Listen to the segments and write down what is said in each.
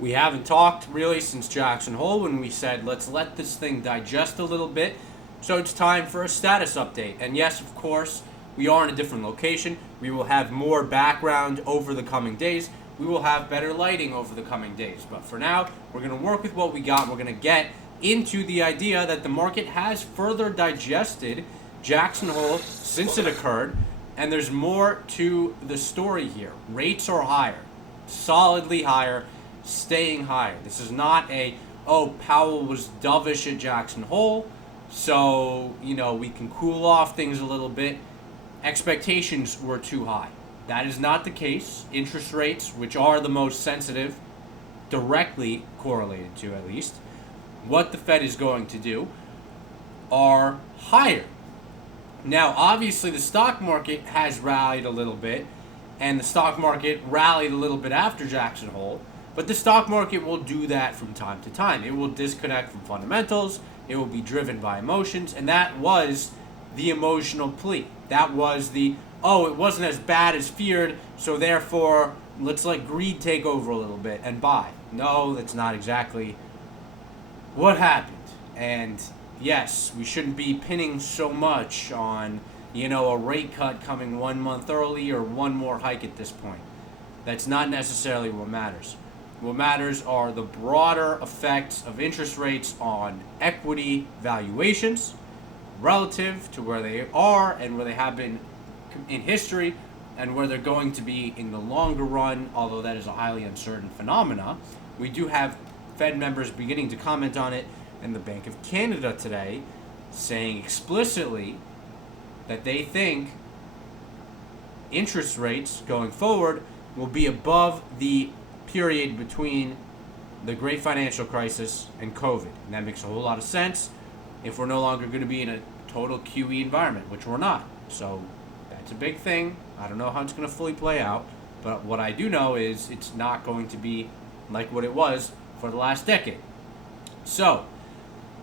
We haven't talked really since Jackson Hole when we said let's let this thing digest a little bit. So it's time for a status update. And yes, of course, we are in a different location. We will have more background over the coming days. We will have better lighting over the coming days. But for now, we're going to work with what we got. We're going to get into the idea that the market has further digested Jackson Hole since it occurred. And there's more to the story here. Rates are higher, solidly higher, staying higher. This is not Powell was dovish at Jackson Hole, so, we can cool off things a little bit. Expectations were too high. That is not the case. Interest rates, which are the most sensitive, directly correlated to at least, what the Fed is going to do, are higher. Now, obviously, the stock market has rallied a little bit, and the stock market rallied a little bit after Jackson Hole, but the stock market will do that from time to time. It will disconnect from fundamentals, it will be driven by emotions, and that was the emotional plea. That was it wasn't as bad as feared, so therefore, let's let greed take over a little bit and buy. No, that's not exactly what happened. And yes, we shouldn't be pinning so much on, a rate cut coming 1 month early or one more hike at this point. That's not necessarily what matters. What matters are the broader effects of interest rates on equity valuations relative to where they are and where they have been in history and where they're going to be in the longer run, although that is a highly uncertain phenomena. We do have Fed members beginning to comment on it, and the Bank of Canada today saying explicitly that they think interest rates going forward will be above the period between the Great Financial Crisis and COVID. And that makes a whole lot of sense if we're no longer going to be in a total QE environment, which we're not. So that's a big thing. I don't know how it's going to fully play out, but what I do know is it's not going to be like what it was for the last decade. So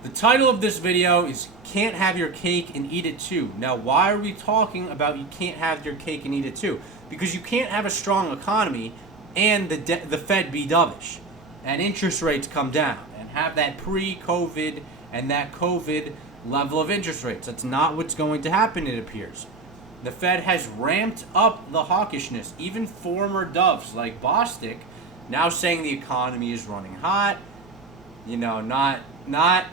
the title of this video is Can't Have Your Cake and Eat It Too. Now, why are we talking about you can't have your cake and eat it too? Because you can't have a strong economy and the Fed be dovish, and interest rates come down, and have that pre-COVID and that COVID level of interest rates. That's not what's going to happen, it appears. The Fed has ramped up the hawkishness. Even former doves like Bostic now saying the economy is running hot, not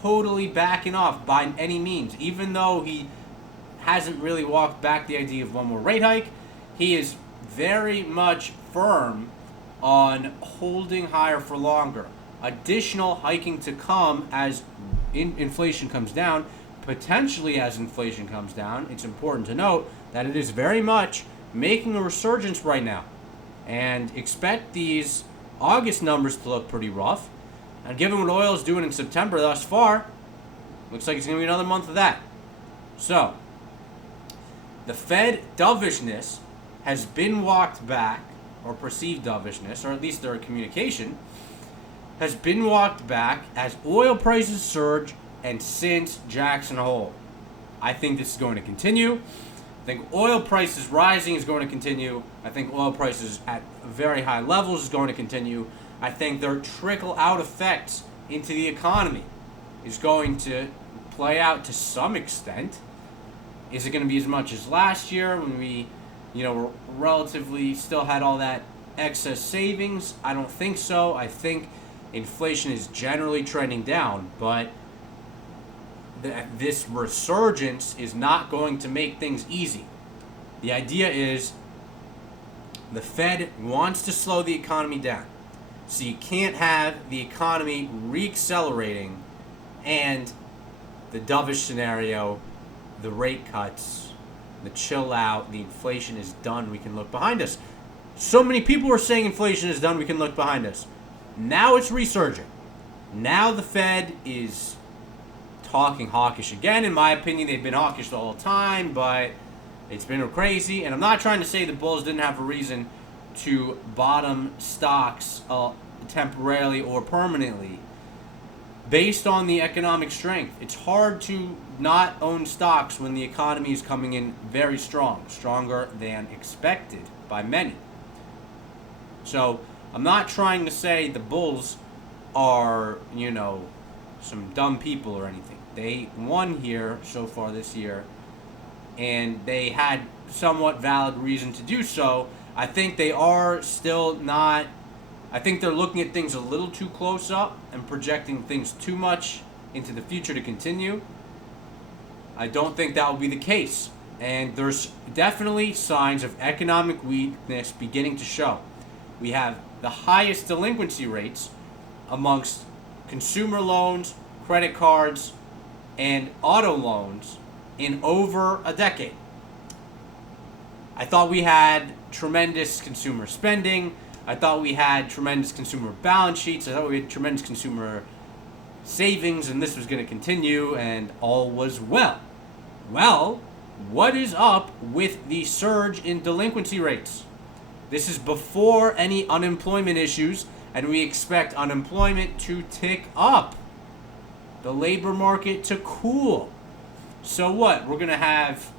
totally backing off by any means. Even though he hasn't really walked back the idea of one more rate hike, he is very much firm on holding higher for longer. Additional hiking to come as inflation comes down. Potentially as inflation comes down, it's important to note that it is very much making a resurgence right now. And expect these August numbers to look pretty rough. And given what oil is doing in September thus far, looks like it's going to be another month of that. So, the Fed dovishness has been walked back, or perceived dovishness, or at least their communication, has been walked back as oil prices surge and since Jackson Hole. I think this is going to continue. I think oil prices rising is going to continue. I think oil prices at very high levels is going to continue. I think their trickle-out effects into the economy is going to play out to some extent. Is it going to be as much as last year when we relatively still had all that excess savings? I don't think so. I think inflation is generally trending down, but this resurgence is not going to make things easy. The idea is the Fed wants to slow the economy down. So you can't have the economy reaccelerating and the dovish scenario, the rate cuts, the chill out, the inflation is done, we can look behind us. So many people were saying inflation is done, we can look behind us. Now it's resurging. Now the Fed is talking hawkish again. In my opinion, they've been hawkish the whole time, but it's been crazy. And I'm not trying to say the bulls didn't have a reason to bottom stocks temporarily or permanently based on the economic strength. It's hard to not own stocks when the economy is coming in very strong, stronger than expected by many. So I'm not trying to say the bulls are, some dumb people or anything. They won here so far this year, and they had somewhat valid reason to do so. I think they are still not. I think they're looking at things a little too close up and projecting things too much into the future to continue. I don't think that will be the case. And there's definitely signs of economic weakness beginning to show. We have the highest delinquency rates amongst consumer loans, credit cards, and auto loans in over a decade. I thought we had tremendous consumer spending. I thought we had tremendous consumer balance sheets. I thought we had tremendous consumer savings, and this was going to continue, and all was well. Well, what is up with the surge in delinquency rates? This is before any unemployment issues, and we expect unemployment to tick up, the labor market to cool. So what? We're going to have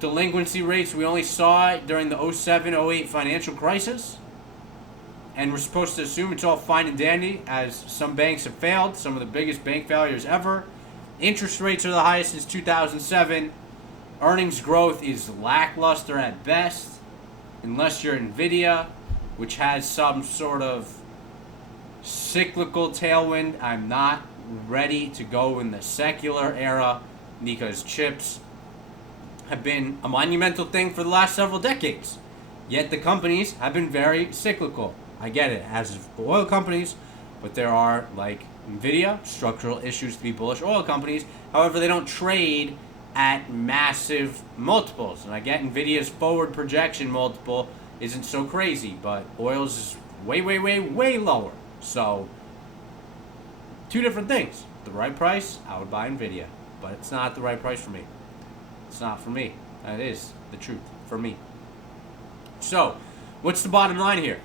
delinquency rates we only saw during the 07-08 financial crisis? And we're supposed to assume it's all fine and dandy, as some banks have failed, some of the biggest bank failures ever. Interest rates are the highest since 2007. Earnings growth is lackluster at best, unless you're Nvidia, which has some sort of cyclical tailwind. I'm not ready to go in the secular era because chips have been a monumental thing for the last several decades. Yet the companies have been very cyclical. I get it, as oil companies, but there are, like Nvidia, structural issues to be bullish oil companies. However, they don't trade at massive multiples. And I get Nvidia's forward projection multiple isn't so crazy, but oil's is way, way, way, way lower. So, two different things. The right price, I would buy Nvidia, but it's not the right price for me. It's not for me. That is the truth for me. So, what's the bottom line here?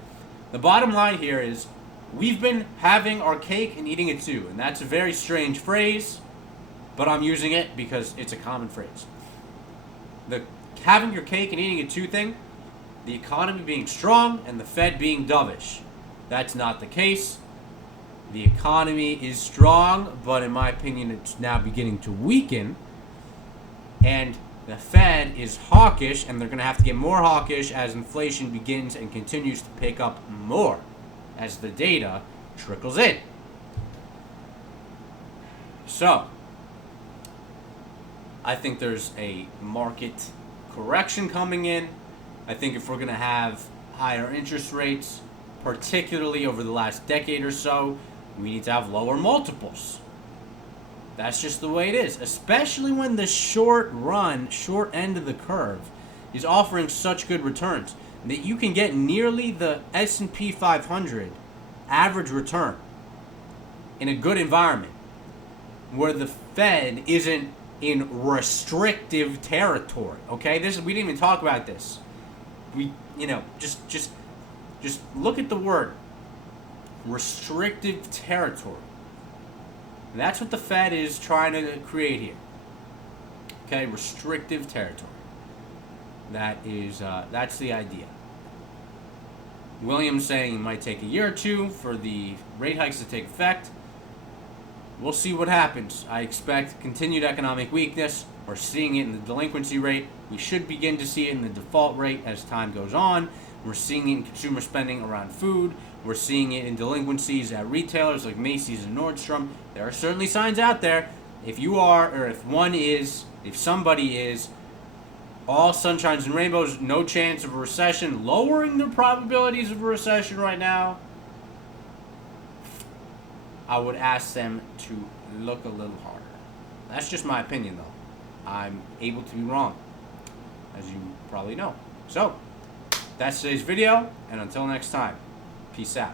The bottom line here is we've been having our cake and eating it too. And that's a very strange phrase, but I'm using it because it's a common phrase. The having your cake and eating it too thing, the economy being strong and the Fed being dovish. That's not the case. The economy is strong, but in my opinion, it's now beginning to weaken. And the Fed is hawkish, and they're going to have to get more hawkish as inflation begins and continues to pick up more as the data trickles in. So, I think there's a market correction coming in. I think if we're going to have higher interest rates, particularly over the last decade or so, we need to have lower multiples. That's just the way it is, especially when the short end of the curve is offering such good returns that you can get nearly the S&P 500 average return in a good environment where the Fed isn't in restrictive territory. Okay, we didn't even talk about this. Just look at the word restrictive territory. That's what the Fed is trying to create here. Okay, restrictive territory. That's the idea. Williams saying it might take a year or two for the rate hikes to take effect. We'll see what happens. I expect continued economic weakness. We're seeing it in the delinquency rate. We should begin to see it in the default rate as time goes on. We're seeing it in consumer spending around food. We're seeing it in delinquencies at retailers like Macy's and Nordstrom. There are certainly signs out there. If somebody is, all sunshines and rainbows, no chance of a recession, lowering the probabilities of a recession right now, I would ask them to look a little harder. That's just my opinion, though. I'm able to be wrong, as you probably know. So, that's today's video, and until next time, peace out.